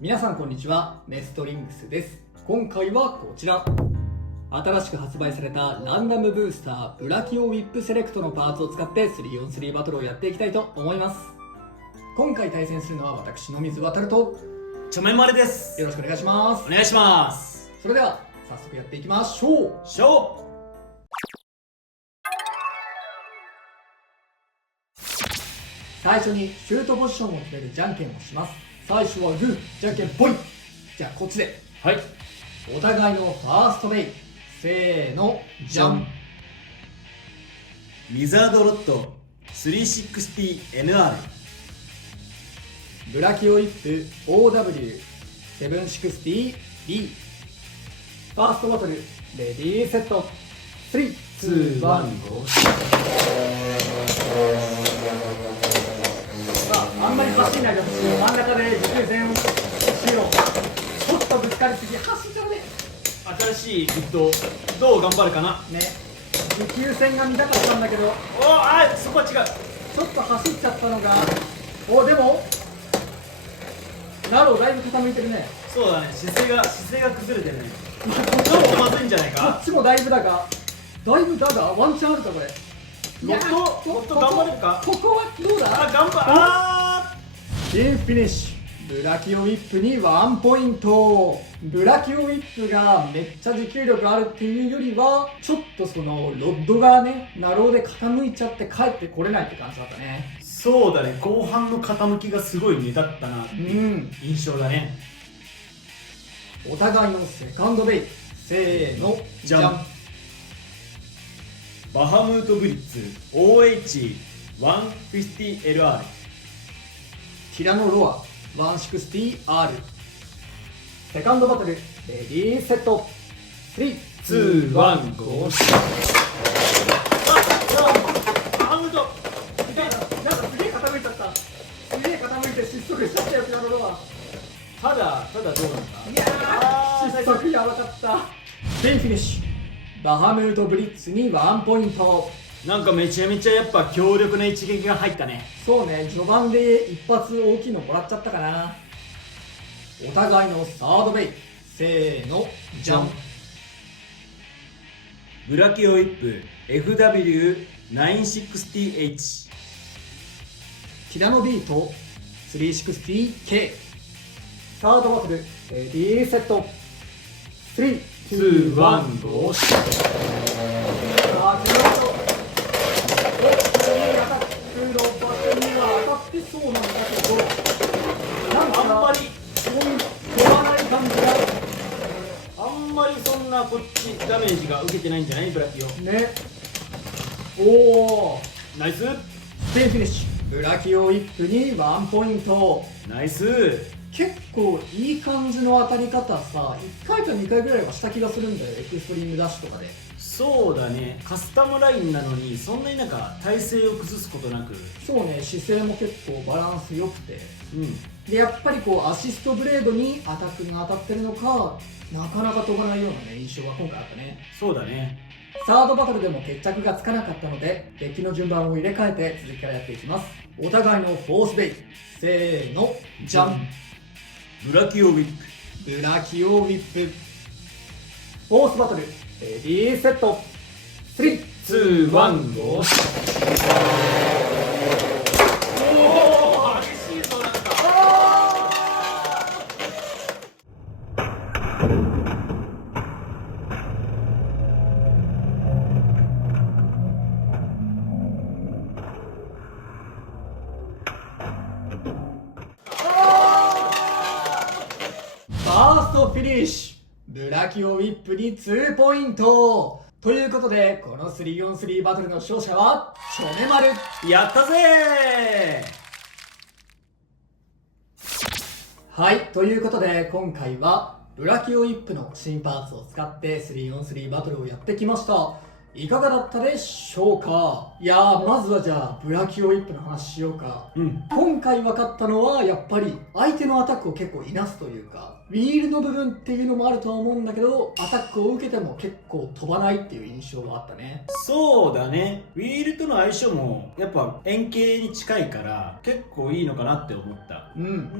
皆さんこんにちは、ネストリングスです。今回はこちら、新しく発売されたランダムブースターブラキオウィップセレクトのパーツを使って 3on3 バトルをやっていきたいと思います。今回対戦するのは私の水渡とちょめまるです。よろしくお願いします。お願いします。それでは早速やっていきましょう。最初にシュートポジションを決めるじゃんけんをします。最初はグー、じゃんけんぽい。じゃあこっちで。はい。お互いのファーストベイ。せーの、じゃん。ウィザードロット 360NR。 ブラキオイップ OW760B。 ファーストバトル、レディーセット。3、2、1、ゴー。あんまり走んないでほしい。真ん中で持久戦をしよう。ちょっとぶつかりすぎ、走っちゃうね。新しいグッドどう頑張るかなね、持久戦が見たかったんだけど、そこは違う。ちょっと走っちゃったのが、でもナローだいぶ傾いてるね。そうだね、姿勢が崩れてるね。ちょっとまずいんじゃないこか。っちもだいぶだがワンチャンあるかこれ。もっと頑張れるか。ここはどうだ。インフィニッシュ。ブラキオウィップに1ポイント。ブラキオウィップがめっちゃ持久力あるっていうよりは、ちょっとそのロッドがね、ナローで傾いちゃって帰ってこれないって感じだったね。そうだね、後半の傾きがすごい目立ったなっていう印象だね。お互いのセカンドベイ。せーの、じゃん。バハムートブリッツ OH150LR。 ティラノロア 160R。 セカンドバトル、レディーセット。3、2、1、ゴー。バハムートなんかすげえ傾いちゃった。すげえ傾いて失速しちゃったよ、ティラノロア。ただどうなんだ。いやー、失速やばかった。でフィニッシュ。バハムートブリッツに1ポイント。なんかめちゃめちゃやっぱ強力な一撃が入ったね。そうね、序盤で一発大きいのもらっちゃったかな。お互いのサードベイ。せーの、じゃん。ブラキオウィップ FW960H。 ティラノビート 360K。 サードバトル、レディーセット。3、2、1、ゴー。さあ、ティラノビートアタックの場所には当たってそうなんだけど、なんかあんまり飛ばない感じが。あんまりそんなこっちダメージが受けてないんじゃない。ブラキオね。おお、ナイス。ステイフィニッシュ。ブラキオウィップに1ポイント。ナイス。結構いい感じの当たり方さ、1回か2回ぐらいはした気がするんだよ、エクストリームダッシュとかで。そうだね、カスタムラインなのにそんなになんか体勢を崩すことなく。そうね、姿勢も結構バランス良くて、うんでやっぱりこうアシストブレードにアタックが当たってるのか、なかなか飛ばないようなね、印象が今回あったね。そうだね。サードバトルでも決着がつかなかったので、デッキの順番を入れ替えて続きからやっていきます。お互いのフォースベイ。せーの、じゃん。ブラキオウィップ。ブラキオウィップ。フォースバトル、レディーセット。3、2、1、ゴー。激しいぞなんか。ファーストフィニッシュ。ブラキオウィップに2ポイント。ということで、この 3on3 バトルの勝者はチョメマル。やったぜはい、ということで今回はブラキオウィップの新パーツを使って 3on3 バトルをやってきました。いかがだったでしょうか。いやー、まずはじゃあブラキオウィップの話しようか。今回分かったのはやっぱり相手のアタックを結構いなすというか、ウィールの部分っていうのもあるとは思うんだけど、アタックを受けても結構飛ばないっていう印象はあったね。そうだね、ウィールとの相性もやっぱ円形に近いから結構いいのかなって思った。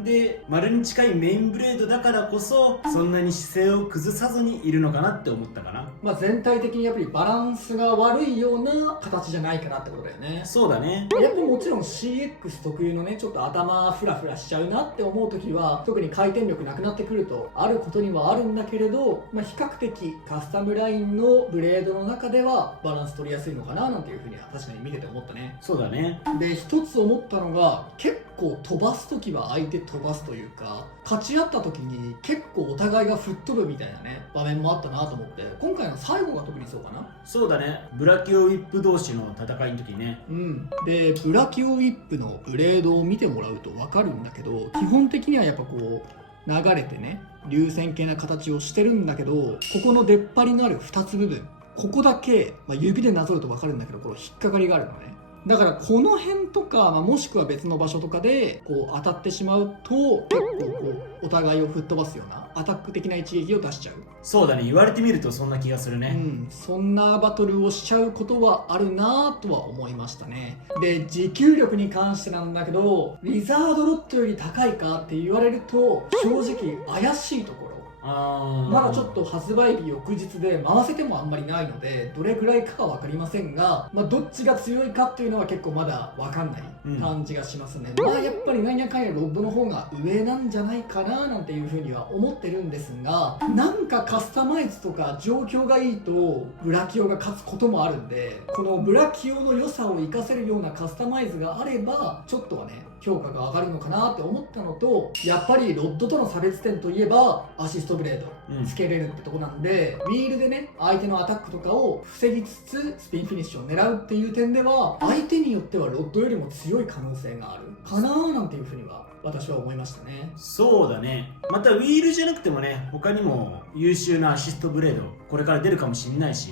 で、丸に近いメインブレードだからこそそんなに姿勢を崩さずにいるのかなって思ったかな。全体的にやっぱりバランスが悪いような形じゃないかなってことだよね。そうだね。やっぱもちろん CX 特有のね、ちょっと頭フラフラしちゃうなって思う時は、特に回転力なくなってくるとあることにはあるんだけれど、比較的カスタムラインのブレードの中ではバランス取りやすいのかななんていうふうには確かに見てて思ったね。そうだね。で、一つ思ったのが、結構飛ばす時は相手飛ばすというか、勝ち合った時に結構お互いが吹っ飛ぶみたいなね、場面もあったなと思って、今回の最後が特にそうかな。そうだね、ブラキオウィップ同士の戦いの時ね。で、ブラキオウィップのブレードを見てもらうと分かるんだけど、基本的にはやっぱこう流れてね、流線形な形をしてるんだけど、ここの出っ張りのある2つ部分、ここだけ、指でなぞると分かるんだけど、この引っかかりがあるのね。だからこの辺とか、もしくは別の場所とかでこう当たってしまうと、結構こうお互いを吹っ飛ばすようなアタック的な一撃を出しちゃう。そうだね、言われてみるとそんな気がするね。そんなバトルをしちゃうことはあるなぁとは思いましたね。で、持久力に関してなんだけど、ウィザードロットより高いかって言われると正直怪しいところ。まだちょっと発売日翌日で回せてもあんまりないので、どれぐらいかは分かりませんが、どっちが強いかっていうのは結構まだ分かんない感じがしますね。やっぱりなんやかんやロッドの方が上なんじゃないかななんていうふうには思ってるんですが、なんかカスタマイズとか状況がいいとブラキオが勝つこともあるんで、このブラキオの良さを活かせるようなカスタマイズがあればちょっとはね、評価が上がるのかなって思ったのと、やっぱりロッドとの差別点といえばアシストブレードつけれるってとこなんで、ウィールでね、相手のアタックとかを防ぎつつスピンフィニッシュを狙うっていう点では、相手によってはロッドよりも強い可能性があるかなーなんていうふうには私は思いましたね。そうだね。またウィールじゃなくてもね、他にも優秀なアシストブレードこれから出るかもしれないし、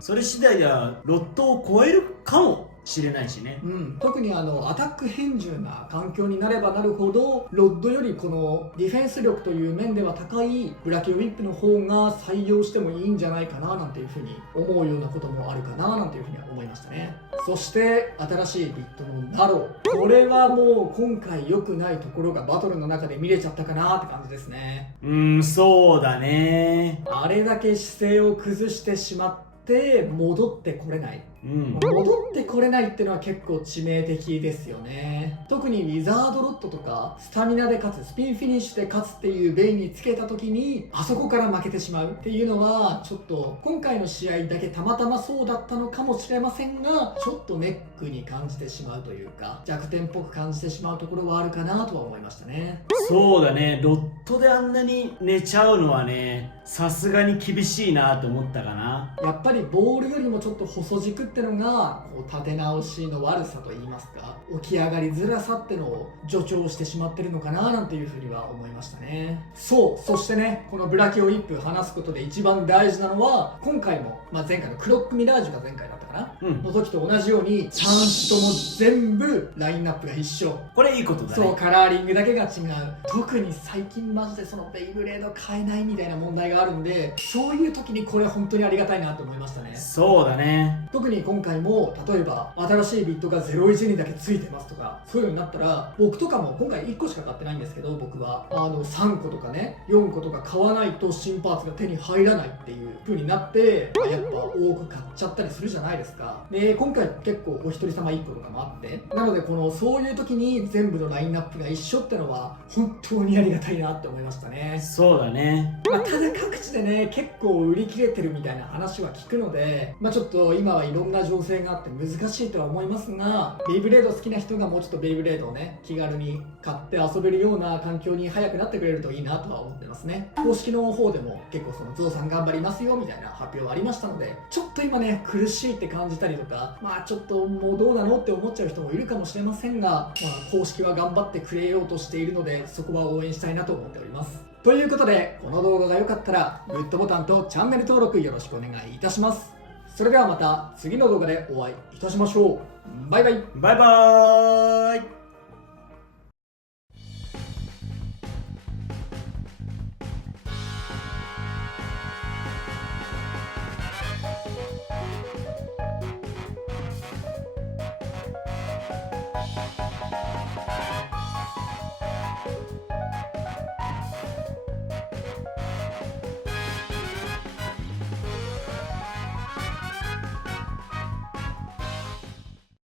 それ次第ではロッドを超えるかもしれないしね。特にアタック変重な環境になればなるほど、ロッドよりこのディフェンス力という面では高いブラキオウィップの方が採用してもいいんじゃないかななんていうふうに思うようなこともあるかななんていうふうには思いましたね。そして新しいビットのナロー、これはもう今回良くないところがバトルの中で見れちゃったかなって感じですね。そうだね。あれだけ姿勢を崩してしまって戻ってこれない、戻ってこれないっていうのは結構致命的ですよね。特にウィザードロットとかスタミナで勝つ、スピンフィニッシュで勝つっていうベイにつけた時にあそこから負けてしまうっていうのは、ちょっと今回の試合だけたまたまそうだったのかもしれませんが、ちょっとネックに感じてしまうというか、弱点っぽく感じてしまうところはあるかなとは思いましたね。そうだね、ロットであんなに寝ちゃうのはね、さすがに厳しいなと思ったかな。やっぱりボールよりもちょっと細軸ってのがこう立て直しの悪さといいますか、起き上がりづらさってのを助長してしまってるのかななんていうふうには思いましたね。そしてね、このブラキオウィップ話すことで一番大事なのは、今回も、前回のクロックミラージュが前回だったかな、の時と同じように3種とも全部ラインナップが一緒。これいいことだね。そう、カラーリングだけが違う。特に最近マジでそのベイブレード買えないみたいな問題があるんで、そういう時にこれ本当にありがたいなと思いましたね。そうだね。特に今回も例えば新しいビットが01にだけついてますとか、そういうのになったら、僕とかも今回1個しか買ってないんですけど、僕は3個とかね4個とか買わないと新パーツが手に入らないっていう風になって、やっぱ多く買っちゃったりするじゃないですか。で、今回結構お一人様1個とかもあって、なのでそういう時に全部のラインナップが一緒ってのは本当にありがたいなって思いましたね。そうだね。ただ各地でね、結構売り切れてるみたいな話は聞くので、ちょっと今はいろんな情勢があって難しいとは思いますが、ベイブレード好きな人がもうちょっとベイブレードをね、気軽に買って遊べるような環境に早くなってくれるといいなとは思ってますね。公式の方でも結構ゾウさん頑張りますよみたいな発表ありましたので、ちょっと今ね、苦しいって感じたりとか、ちょっともうどうなのって思っちゃう人もいるかもしれませんが、公式は頑張ってくれようとしているので、そこは応援したいなと思っております。ということで、この動画が良かったらグッドボタンとチャンネル登録よろしくお願いいたします。それではまた次の動画でお会いいたしましょう。バイバイ。バイバーイ。